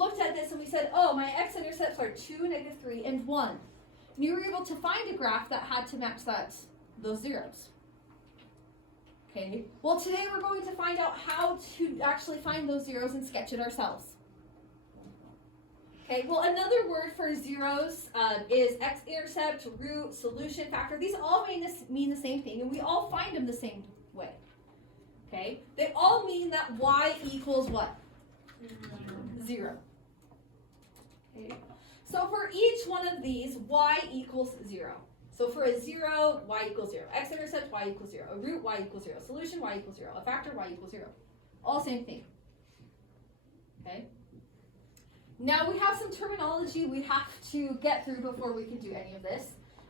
looked at this and we said, oh, my x-intercepts are 2, -3, and 1. And you were able to find a graph that had to match those zeros. Okay, well today we're going to find out how to actually find those zeros and sketch it ourselves. Okay, well another word for zeros is x-intercept, root, solution, factor. These all mean the same thing, and we all find them the same way. Okay, they all mean that y equals what? 0. Okay, so for each one of these, y equals 0. So for a 0, y equals 0. X-intercept, y equals 0. A root, y equals 0. Solution, y equals 0. A factor, y equals 0. All same thing. Okay? Now we have some terminology we have to get through before we can do any of this.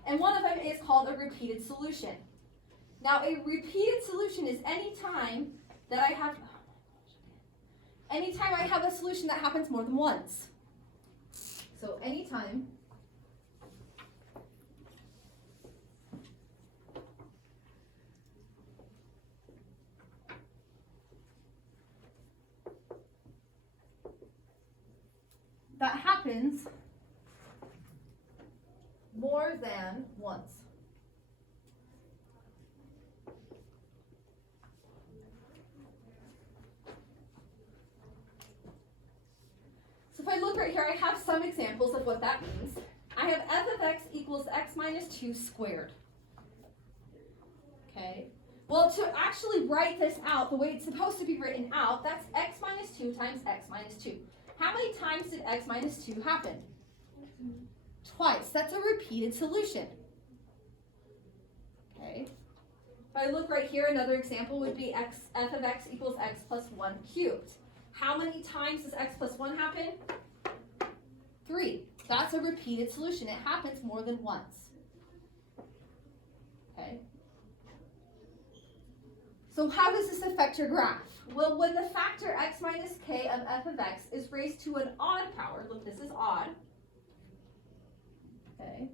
And one of them is called a repeated solution. Now a repeated solution is any time I have a solution that happens more than once. So anytime that happens more than once. So if I look right here, I have some examples of what that means. I have f of x equals x minus 2 squared. Okay. Well, to actually write this out the way it's supposed to be written out, that's x minus 2 times x minus 2. How many times did x minus 2 happen? Twice. That's a repeated solution. Okay. If I look right here, another example would be f of x equals x plus 1 cubed. How many times does x plus 1 happen? 3. That's a repeated solution. It happens more than once. Okay. So how does this affect your graph? Well, when the factor x minus k of f of x is raised to an odd power, look, this is odd. Okay.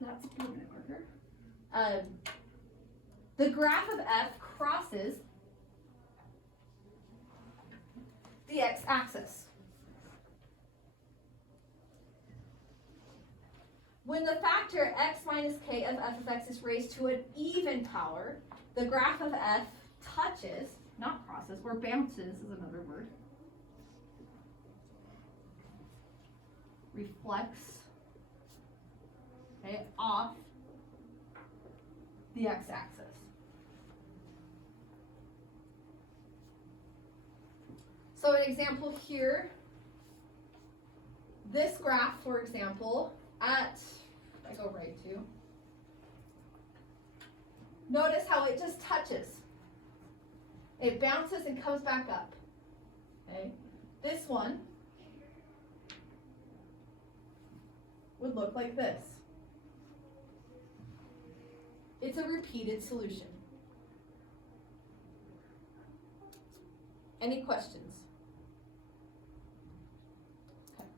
That's a permanent marker. The graph of f crosses the x-axis. When the factor x minus k of f of x is raised to an even power, the graph of f touches, not crosses, or bounces is another word, reflects, okay, off the x-axis. So an example here, this graph, for example, I go right to, notice how it just touches. It bounces and comes back up. Okay. This one would look like this. It's a repeated solution. Any questions? Okay.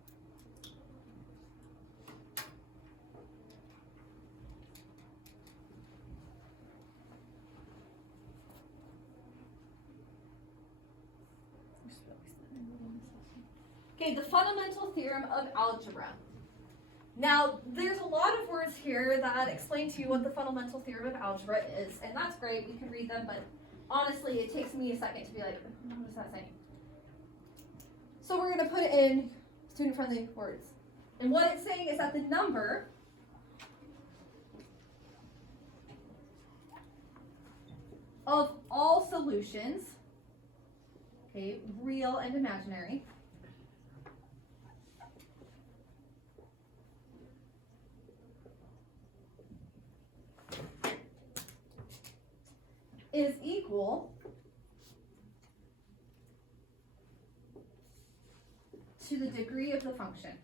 Okay, the fundamental theorem of algebra. Now, there's a lot of words here that explain to you what the fundamental theorem of algebra is, and that's great, we can read them, but honestly, it takes me a second to be like, what is that saying? So we're going to put it in student-friendly words. And what it's saying is that the number of all solutions, okay, real and imaginary, is equal to the degree of the function.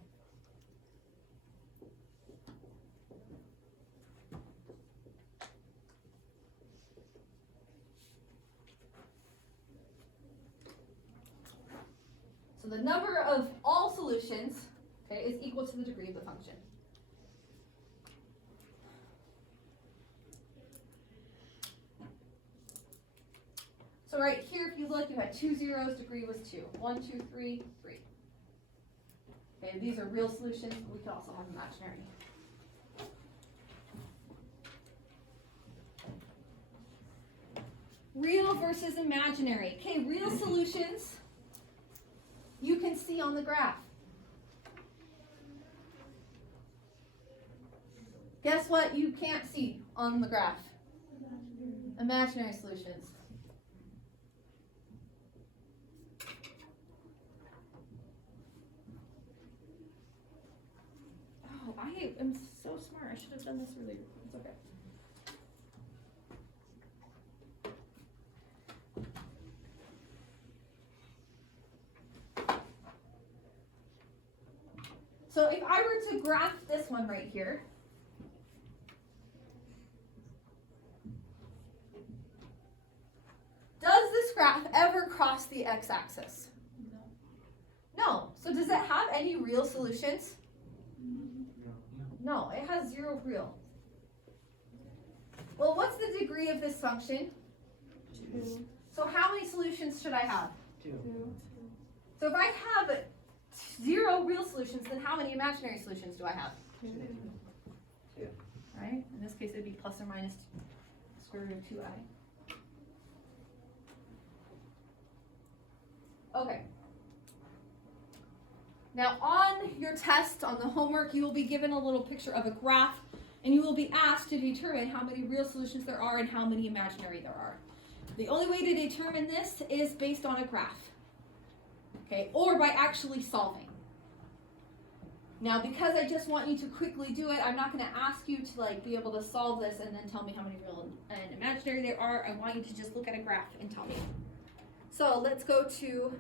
So the number of all solutions, okay, is equal to the degree of the function. So right here, if you look, you had 2 zeros, degree was 2. 1, 2, 3, 3. Okay, these are real solutions, but we could also have imaginary. Real versus imaginary. Okay, real solutions you can see on the graph. Guess what you can't see on the graph? Imaginary solutions. Oh, I am so smart. I should have done this earlier. It's okay. So if I were to graph this one right here, does this graph ever cross the x-axis? No. So does it have any real solutions? No, it has 0 real. Well, what's the degree of this function? 2. So how many solutions should I have? 2. So if I have 0 real solutions, then how many imaginary solutions do I have? 2. Right? In this case, it would be plus or minus square root of 2i. Okay. Now on your test, on the homework, you will be given a little picture of a graph, and you will be asked to determine how many real solutions there are and how many imaginary there are. The only way to determine this is based on a graph, okay, or by actually solving. Now, because I just want you to quickly do it, I'm not going to ask you to be able to solve this and then tell me how many real and imaginary there are. I want you to just look at a graph and tell me. So let's go to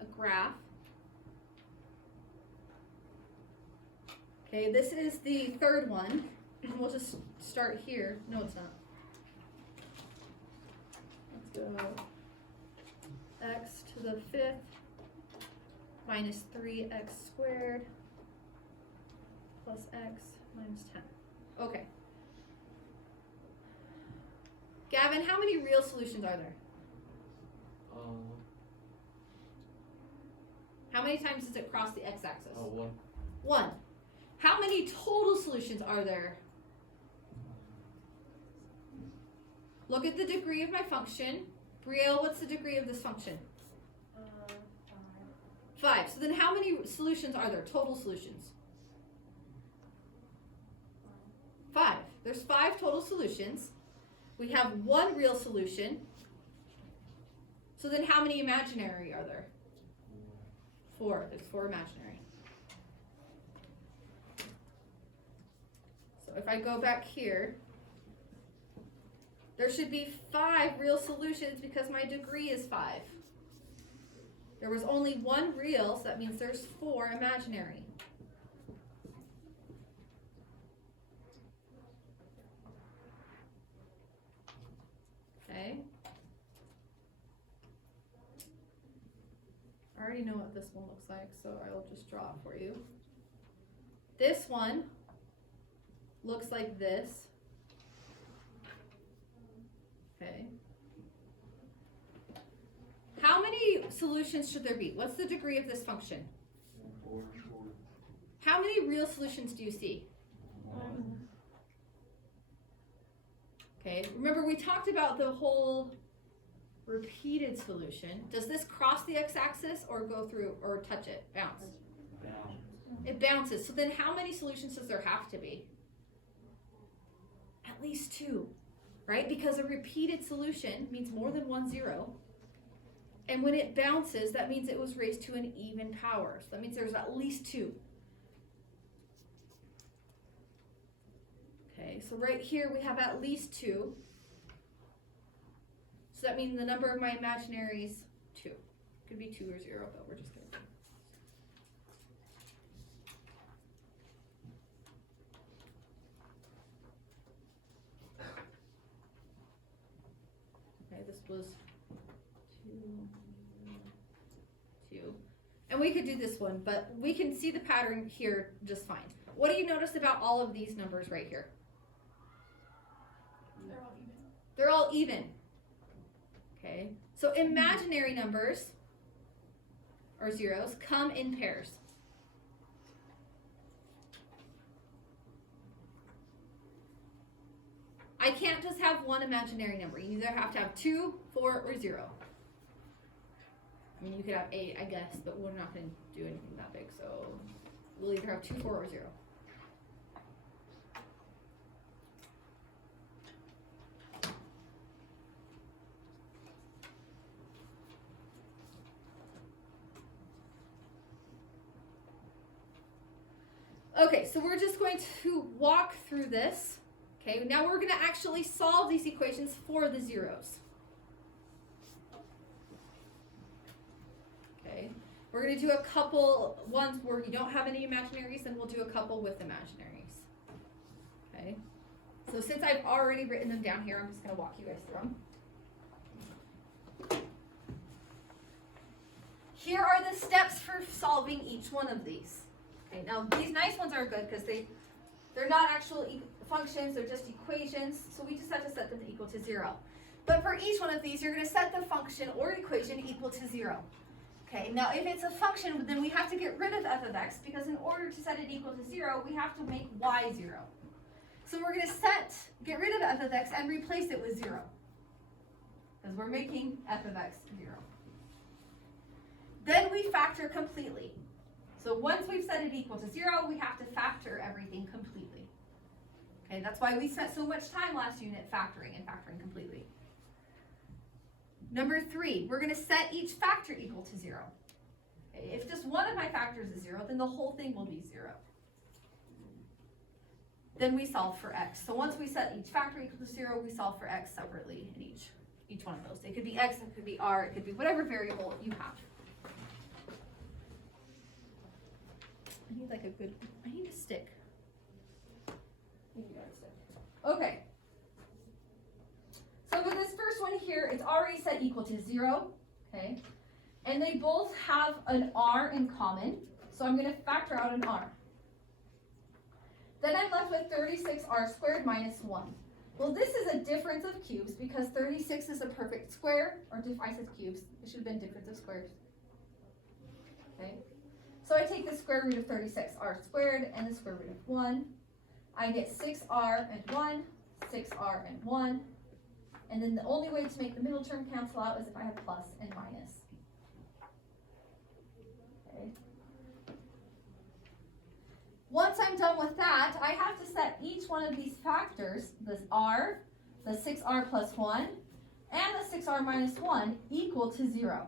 a graph. Okay, this is the third one. We'll just start here. No, it's not. Let's go x to the 5th minus 3x squared plus x minus 10. Okay. Gavin, how many real solutions are there? How many times does it cross the x-axis? 1. 1. How many total solutions are there? Look at the degree of my function. Brielle, what's the degree of this function? 5. So then how many solutions are there? Total solutions? 5. There's 5 total solutions. We have 1 real solution. So then how many imaginary are there? 4. There's 4 imaginary. So if I go back here, there should be 5 real solutions because my degree is 5. There was only 1 real, so that means there's 4 imaginary. Okay. I already know what this one looks like, so I'll just draw it for you. This one looks like this. Okay. How many solutions should there be? What's the degree of this function? 4. How many real solutions do you see? 1. Okay, remember we talked about the whole repeated solution. Does this cross the x-axis or go through or touch it? Bounce. It bounces. So then how many solutions does there have to be? At least 2, right? Because a repeated solution means more than 1 0. And when it bounces, that means it was raised to an even power. So that means there's at least 2. Okay, so right here we have at least 2. So that means the number of my imaginaries 2. Could be 2 or 0, but we're just kidding. Okay, this was 2. And we could do this one, but we can see the pattern here just fine. What do you notice about all of these numbers right here? They're all even. They're all even. Okay, so imaginary numbers, or zeros, come in pairs. I can't just have one imaginary number. You either have to have 2, 4, or 0. I mean, you could have 8, I guess, but we're not going to do anything that big, so we'll either have 2, 4, or 0. Okay, so we're just going to walk through this. Okay, now we're going to actually solve these equations for the zeros. Okay, we're going to do a couple ones where you don't have any imaginaries, and we'll do a couple with imaginaries. Okay, so since I've already written them down here, I'm just going to walk you guys through them. Here are the steps for solving each one of these. Okay, now these nice ones are good because they're not actual functions, they're just equations, so we just have to set them equal to 0. But for each one of these, you're going to set the function or equation equal to 0. Okay, now if it's a function, then we have to get rid of f of x, because in order to set it equal to 0, we have to make y 0. So we're going to get rid of f of x and replace it with 0, because we're making f of x 0. Then we factor completely. So once we've set it equal to 0, we have to factor everything completely. Okay, that's why we spent so much time last unit factoring and factoring completely. Number 3, we're going to set each factor equal to 0. Okay, if just one of my factors is 0, then the whole thing will be 0. Then we solve for x. So once we set each factor equal to 0, we solve for x separately in each one of those. It could be x, it could be r, it could be whatever variable you have. I need a stick. Okay. So with this first one here, it's already set equal to 0, okay? And they both have an r in common, so I'm going to factor out an r. Then I'm left with 36r squared minus 1. Well, this is a difference of cubes because 36 is a perfect square, or I said cubes, it should have been difference of squares. Okay? So I take the square root of 36r squared and the square root of 1. I get 6r and 1, 6r and 1. And then the only way to make the middle term cancel out is if I have plus and minus. Okay. Once I'm done with that, I have to set each one of these factors, this r, the 6r plus 1, and the 6r minus 1 equal to 0.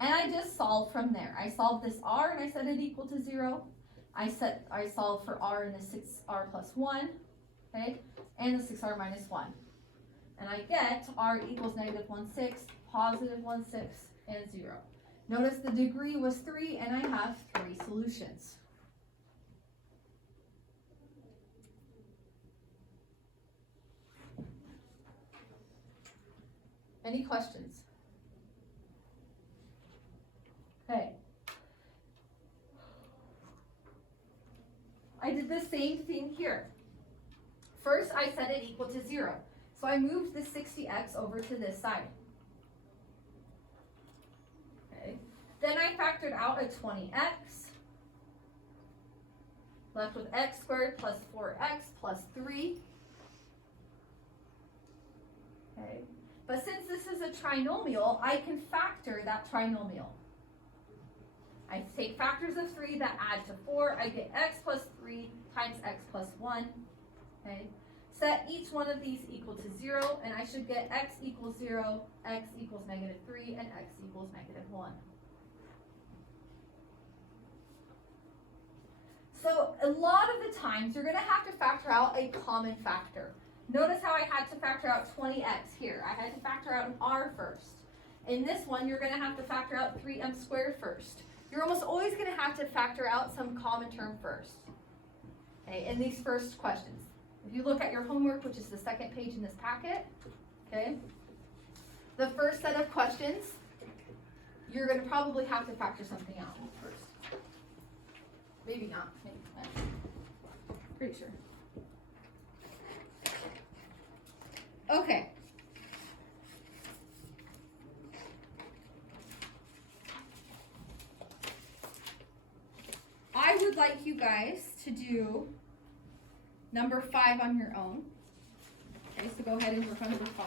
And I just solve from there. I solve this r and I set it equal to 0. I solve for r in the 6r plus 1, okay, and the 6r minus 1. And I get r equals negative 1/6, positive 1/6, and 0. Notice the degree was 3 and I have 3 solutions. Any questions? Okay. I did the same thing here. First, I set it equal to 0. So I moved the 60x over to this side. Okay. Then I factored out a 20x. Left with x squared plus 4x plus 3. Okay. But since this is a trinomial, I can factor that trinomial. I take factors of 3 that add to 4. I get x plus 3 times x plus 1. Okay. Set each one of these equal to 0, and I should get x equals 0, x equals negative 3, and x equals negative 1. So a lot of the times, you're going to have to factor out a common factor. Notice how I had to factor out 20x here. I had to factor out an r first. In this one, you're going to have to factor out 3m squared first. You're almost always going to have to factor out some common term first, okay, in these first questions. If you look at your homework, which is the second page in this packet, okay, the first set of questions, you're going to probably have to factor something out first. Maybe not. Maybe not. Pretty sure. Okay. like you guys to do number 5 on your own. Okay, so go ahead and work on number 5.